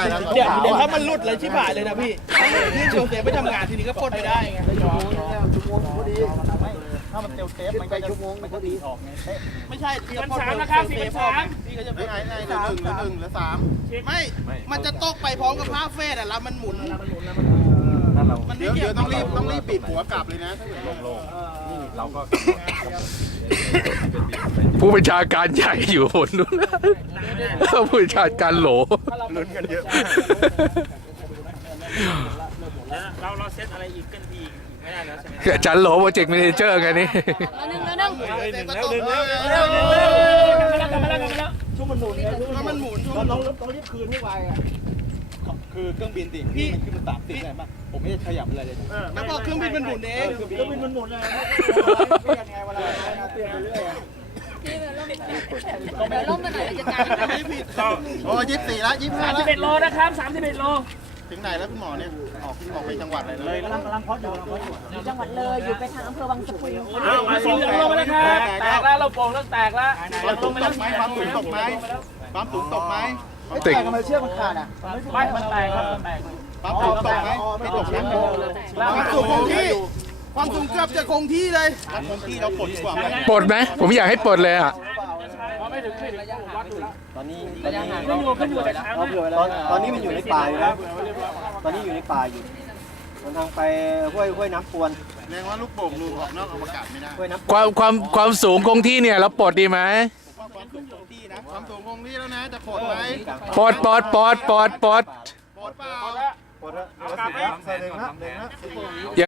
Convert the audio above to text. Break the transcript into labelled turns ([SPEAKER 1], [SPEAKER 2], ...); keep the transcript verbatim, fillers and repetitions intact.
[SPEAKER 1] เดี๋ยวเดี๋ยวถ้ามันหลุดเลยชิบหายเลยนะพี่นี่โจเซฟไม่ทำงานทีนี้ก็ปลดไม่ได้ไงชั่วโมงพอดีถ้ามันเตียวเซฟมันก็ชั่วโมงมันก็ดีออกไงไม่ใช่ที่เขาปลดเซฟสามพี่ก็จะไปไหนไหนหนึ่งหรือหนึ่งหรือสามไม่มันจะตกไปพร้อมกับผ้าเฟสอ่ะแล้วมันหมุนมันเดี๋ยวเดี๋ยวต้องรีบต้องรีบปิดหัวกลับเลยนะโล่งๆเราก็
[SPEAKER 2] ผู้บัญชาการใหญ่อยู่บนนู้นผู้บัญชาการโหล
[SPEAKER 1] ลุ้นกันเยอะ
[SPEAKER 3] เราเราเซตอะไรอีกกันดีไม่ได้แล้วใช่ไหม
[SPEAKER 2] จันโหลโปรเจกต์แมเนเจอร์กันนี่
[SPEAKER 3] หนึ่งแล้วหนึ่งแล้วหนึ่งแล้วหนึ่งแล้วกลับมาแล้วกลับมาแล้วช่วงมันหมุนช่วงมันหมุนช่วงมันต้องต้องรีบคืนให้ไวอ่ะ
[SPEAKER 1] คือเครื่องบินติพี่คือมันตามติดไงบ้างผมไม่ได้ขยับอะไรเลยแล้วพอเครื่องบินมันหมุนเอง
[SPEAKER 3] เครื่องบินมันหมุนเลย
[SPEAKER 1] ยังไงเวลาเตือนไปเรื่อย
[SPEAKER 4] พี่เดี๋ยวล้มกันหน่อยจะจาง
[SPEAKER 1] ไม่ผิดโอ้ยี่สิบสี่แล้วยี่สิบห้าแล้ว
[SPEAKER 3] สามสิบเอ็ดโลนะครับสามสิบเอ็ดโล
[SPEAKER 1] ถึงไหนแล้วคุณหมอเนี่ยออกออกไปจังหวัดอะไรเลย
[SPEAKER 3] กำลังกำลังพอดอยู่
[SPEAKER 4] อยู่จังหวัดเลยอยู่ไปทางอำเภอวังสะพุง
[SPEAKER 3] มาสีเหลืองลงมาแล้วครับแตกแล้วเราโป่งแล้วแตกแล้ว
[SPEAKER 1] ความสูงตกไหมความสูงตกไหมความสูงตกไหม
[SPEAKER 2] ติด
[SPEAKER 1] ทำไมเชือกมันขาดอ่ะ
[SPEAKER 3] ไม่มันแตกครับมันแตก
[SPEAKER 1] ความสูงตกไหมไม่ตกนะความสูงคงที่ความสูงเกือบจะคงที่เลยคงที่เราปลดกว่า
[SPEAKER 2] ปลดไหมผมอยากให้ปลดเลยอ่ะ
[SPEAKER 3] ไม่ถึงไม่ถึงวัดดูแล้ว
[SPEAKER 5] ตอนนี้ตอนนี้
[SPEAKER 3] ขึ้นอยู่ขึ้นอยู่แต่ช้างนะ
[SPEAKER 5] ตอนนี้มันอยู่ในป่าอยู่นะตอนนี้อยู่ในป่าอยู่มันทางไปห้วยห้วยน้ำปวน
[SPEAKER 1] แรงว่าลูกโป่งลูกออกนอกอวกาศไม่ได้
[SPEAKER 5] ห้วยน้ำ
[SPEAKER 2] ความความความสูงคงที่เนี่ยเราปลดดีไหม
[SPEAKER 1] ความสูงคงที่นะความสูงคงที่แล้วนะจะปลดไหม
[SPEAKER 2] ปลดปลดปลดปลดปลด
[SPEAKER 1] ปลดเปล่า
[SPEAKER 5] ปลดแล้ว
[SPEAKER 3] เอากลับไหม